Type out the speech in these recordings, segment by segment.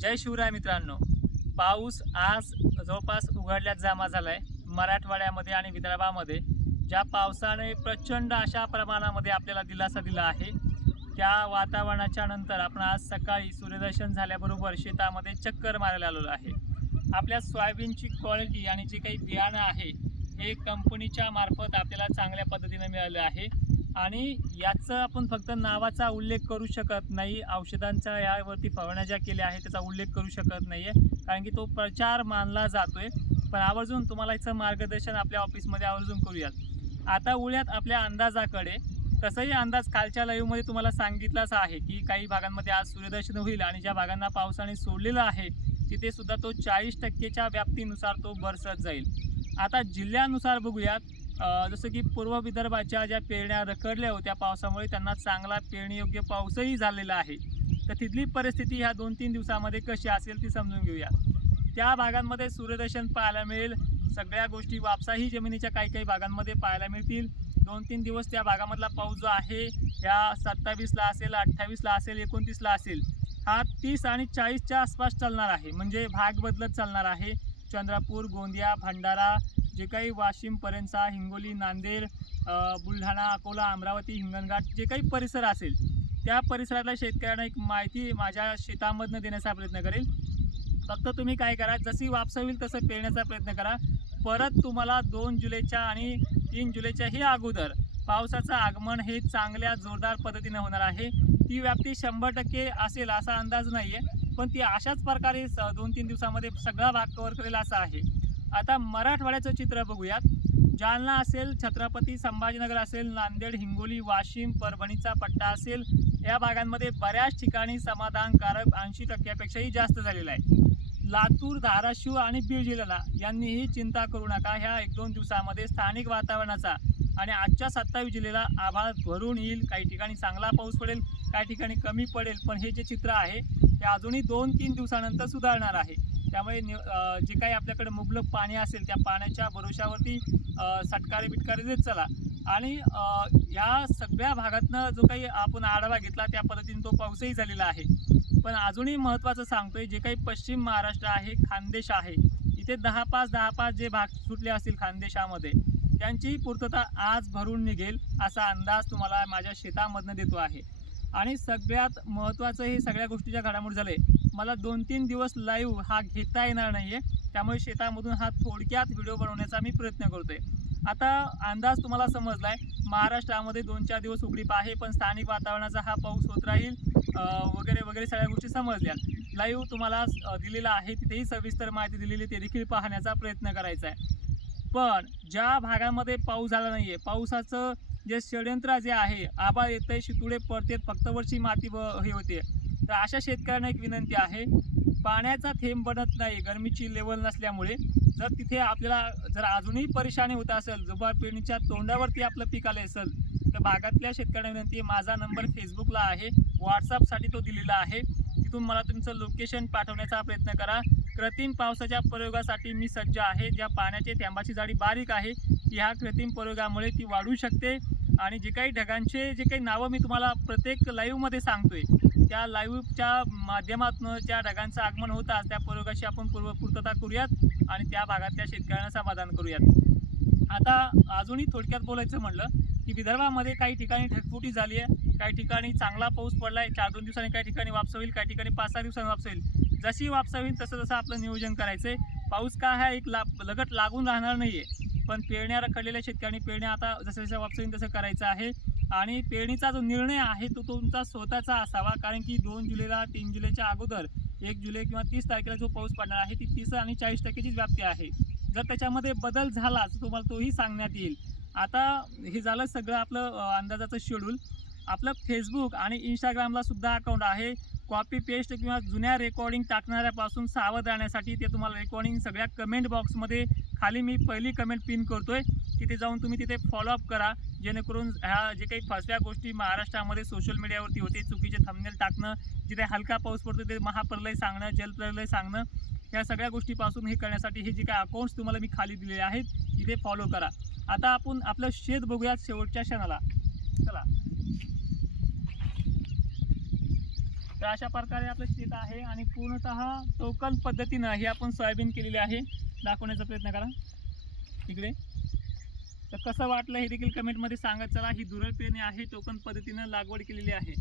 जय शिवराय मित्रांनो. पाऊस आज जवळपास उघडल्यात जमा झाला आहे मराठवाड्यामध्ये आणि विदर्भामध्ये ज्या पावसाने प्रचंड अशा प्रमाणामध्ये आपल्याला दिलासा दिला आहे त्या वातावरणाच्या नंतर आपण आज सकाळी सूर्यदर्शन झाल्याबरोबर शेतामध्ये चक्कर मारायला आलेलो आहे. आपल्या सोयाबीनची क्वालिटी आणि जे काही बियाणं आहे हे कंपनीच्या मार्फत आपल्याला चांगल्या पद्धतीने मिळालं आहे. आणि याचं आपण फक्त नावाचा उल्लेख करू शकत नाही. औषधांचा यावरती फवारण्या ज्या केल्या आहेत त्याचा उल्लेख करू शकत नाही आहे कारण की तो प्रचार मानला जातोय. पण आवर्जून तुम्हाला याचं मार्गदर्शन आपल्या ऑफिसमध्ये आवर्जून करूयात. आता उळ्यात आपल्या अंदाजाकडे. तसंही अंदाज कालच्या लाईव्हमध्ये तुम्हाला सांगितलाच आहे की काही भागांमध्ये आज सूर्यदर्शन होईल आणि ज्या भागांना पावसाने सोडलेलं आहे तिथे सुद्धा तो चाळीस टक्केच्या व्याप्तीनुसार तो बरसत जाईल. आता जिल्ह्यानुसार बघूयात जसं की पूर्व विदर्भाच्या ज्या पेरण्या रखडल्या होत्या पावसामुळे त्यांना चांगला पेरणीयोग्य पाऊसही झालेला आहे. तर तिथली परिस्थिती ह्या दोन तीन दिवसामध्ये कशी असेल ती समजून घेऊया. त्या भागांमध्ये सूर्यदर्शन पाहायला मिळेल. सगळ्या गोष्टी वापसाही जमिनीच्या काही काही भागांमध्ये पाहायला मिळतील. दोन तीन दिवस त्या भागामधला पाऊस जो आहे या सत्तावीसला असेल अठ्ठावीसला असेल एकोणतीसला असेल हा तीस आणि चाळीसच्या आसपास चालणार आहे. म्हणजे भाग बदलत चालणार आहे. चंद्रपूर गोंदिया भंडारा जे काही वाशिमपर्यंतचा हिंगोली नांदेड बुलढाणा अकोला अमरावती हिंगणघाट जे काही परिसर असेल त्या परिसरातल्या शेतकऱ्यांना एक माहिती माझ्या शेतामधनं देण्याचा प्रयत्न करेल. फक्त तुम्ही काय करा जशी वापसा होईल तसं पेरण्याचा प्रयत्न करा. परत तुम्हाला दोन जुलैच्या आणि तीन जुलैच्या हे अगोदर पावसाचं आगमन हे चांगल्या जोरदार पद्धतीने होणार आहे. ती व्याप्ती शंभर टक्के असेल असा अंदाज नाही आहे पण ती अशाच प्रकारे स- दोन तीन दिवसामध्ये सगळा भाग कव्हर करेल असा आहे. आता मराठवाड्याचं चित्र बघूयात. जालना असेल छत्रपती संभाजीनगर असेल नांदेड हिंगोली वाशिम परभणीचा पट्टा असेल या भागांमध्ये बऱ्याच ठिकाणी समाधानकारक ऐंशी टक्क्यापेक्षाही जास्त झालेला आहे. लातूर धाराशिव आणि बीड जिल्ह्याला यांनीही चिंता करू नका. ह्या एक दोन दिवसामध्ये स्थानिक वातावरणाचा आणि आजच्या सत्तावीस जिल्ह्याला आभाळ भरून येईल. काही ठिकाणी चांगला पाऊस पडेल काही ठिकाणी कमी पडेल पण हे जे चित्र आहे ते अजूनही दोन तीन दिवसानंतर सुधारणार आहे. त्यामुळे जे काही आपल्याकडे मुबलक पाणी असेल त्या पाण्याच्या भरोशावरती सटकारे बिटकारे देत चला. आणि या सगळ्या भागातनं जो काही आपण आढावा घेतला त्या पद्धतीने तो पाऊसही झालेला आहे. पण अजूनही महत्त्वाचं सांगतोय जे काही पश्चिम महाराष्ट्र आहे खानदेश आहे इथे दहा पाच दहा पाच जे भाग सुटले असतील खानदेशामध्ये त्यांची पूर्तता आज भरून निघेल असा अंदाज तुम्हाला माझ्या शेतामधनं देतो आहे. आणि सगळ्यात महत्त्वाचं हे सगळ्या गोष्टीच्या घडामोडी झाले. मला दोन तीन दिवस लाईव्ह हा घेता येणार नाही आहे त्यामुळे शेतामधून हा थोडक्यात व्हिडिओ बनवण्याचा मी प्रयत्न करतोय. आता अंदाज तुम्हाला समजला आहे महाराष्ट्रामध्ये दोन चार दिवस उघडीप आहे पण स्थानिक वातावरणाचा हा पाऊस होत राहील वगैरे वगैरे सगळ्या गोष्टी समजल्या. लाईव्ह तुम्हाला दिलेला आहे तिथेही सविस्तर माहिती दिलेली ते देखील पाहण्याचा प्रयत्न करायचा आहे. पण ज्या भागामध्ये पाऊस झाला आहे पावसाचं जे षडयंत्र जे आहे आबाळ आहे शितुळे पडतेत फक्त वर्षी माती व हे होते. तर अशा शेतकऱ्यांना एक विनंती आहे पाण्याचा थेंब बनत नाही गरमीची लेवल नसल्यामुळे. जर तिथे आपल्याला जर अजूनही परेशानी होत असेल जुबार पेरणीच्या तोंडावरती आपलं पीक आले असेल तर भागातल्या शेतकऱ्यांना विनंती आहे माझा नंबर फेसबुकला आहे व्हॉट्सअपसाठी तो दिलेला आहे. तिथून मला तुमचं लोकेशन पाठवण्याचा प्रयत्न करा. कृत्रिम पावसाच्या प्रयोगासाठी मी सज्ज आहे. ज्या पाण्याचे थेंबाची जाडी बारीक आहे ती ह्या कृत्रिम प्रयोगामुळे ती वाढू शकते. आणि जे काही ढगांचे जे काही नावं मी तुम्हाला प्रत्येक लाईव्हमध्ये सांगतोय त्या लाईव्हच्या माध्यमातून ज्या ढगांचं आगमन होताच त्या प्रयोगाशी आपण पूर्व पूर्तता करूयात आणि त्या भागातल्या शेतकऱ्यांना समाधान करूयात. आता अजूनही थोडक्यात बोलायचं म्हणलं की विदर्भामध्ये काही ठिकाणी ढगफुटी झाली आहे काही ठिकाणी चांगला पाऊस पडला आहे चार दोन दिवसांनी काही ठिकाणी वापसा होईल काही ठिकाणी पाच सहा दिवसांनी वापसा होईल. जशी वापसा होईल तसं तसं आपलं नियोजन करायचं आहे पाऊस काय हा एक ला लगट लागून राहणार नाही आहे पण पेरण्या रखडलेल्या शेतकऱ्यांनी पेरण्या आता जसं जसं वापसा तसं करायचं आहे. आणि पेरणीचा जो निर्णय आहे तो तुमचा स्वतःचा असावा कारण की दोन जुलैला तीन जुलैच्या अगोदर एक जुलै किंवा तीस तारखेला जो पाऊस पडणार आहे ती तीस आणि चाळीस टक्क्याचीच व्याप्ती आहे. जर त्याच्यामध्ये बदल झाला तर तुम्हाला तोही सांगण्यात येईल. आता हे झालं सगळं आपलं अंदाजाचं शेड्यूल. आपलं फेसबुक आणि इंस्टाग्रामला सुद्धा अकाउंट आहे. कॉपी पेस्ट किंवा जुन्या रेकॉर्डिंग टाकणाऱ्यापासून सावध राहण्यासाठी ते तुम्हाला रेकॉर्डिंग सगळ्या कमेंट बॉक्समध्ये खाली मी पहिली कमेंट पिन करतोय. तिथे जाऊन तुम्ही तिथे फॉलोअप करा. जेणेकरून ह्या जे काही फसव्या गोष्टी महाराष्ट्रामध्ये सोशल मीडियावरती होते चुकीचे थंबनेल टाकणं जिथे हलका पाऊस पडतो ते महाप्रलय सांगणं जलप्रलय सांगणं या सगळ्या गोष्टीपासून हे करण्यासाठी हे जे काही अकाउंट्स तुम्हाला मी खाली दिलेले आहेत तिथे फॉलो करा. आता आपण आपलं शेत बघूयात शेवटच्या क्षणाला. चला. तर अशा प्रकारे आपलं शेत आहे आणि पूर्णतः टोकन पद्धतीनं हे आपण सोयाबीन केलेली आहे. दाखवण्याचा प्रयत्न करा. इकडे. तर कसं वाटलं हे देखील कमेंटमध्ये सांगत चला. ही दुरळ पेरणी आहे टोकन पद्धतीनं लागवड केलेली आहे.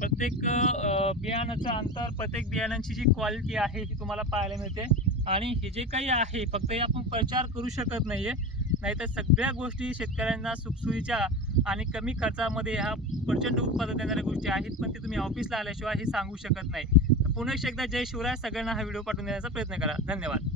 प्रत्येक बियाणाचं अंतर प्रत्येक बियाणांची जी क्वालिटी आहे ती तुम्हाला पाहायला मिळते. आणि हे जे काही आहे फक्त हे आपण प्रचार करू शकत नाही आहे नाहीतर सगळ्या गोष्टी शेतकऱ्यांना सुखसुईच्या आणि कमी खर्चामध्ये ह्या प्रचंड उत्पादन देणाऱ्या गोष्टी आहेत पण ते तुम्ही ऑफिसला आल्याशिवाय हे सांगू शकत नाही. पुन्हा एकदा जय शिवराय. सगळ्यांना हा व्हिडिओ पाठवून देण्याचा प्रयत्न करा. धन्यवाद.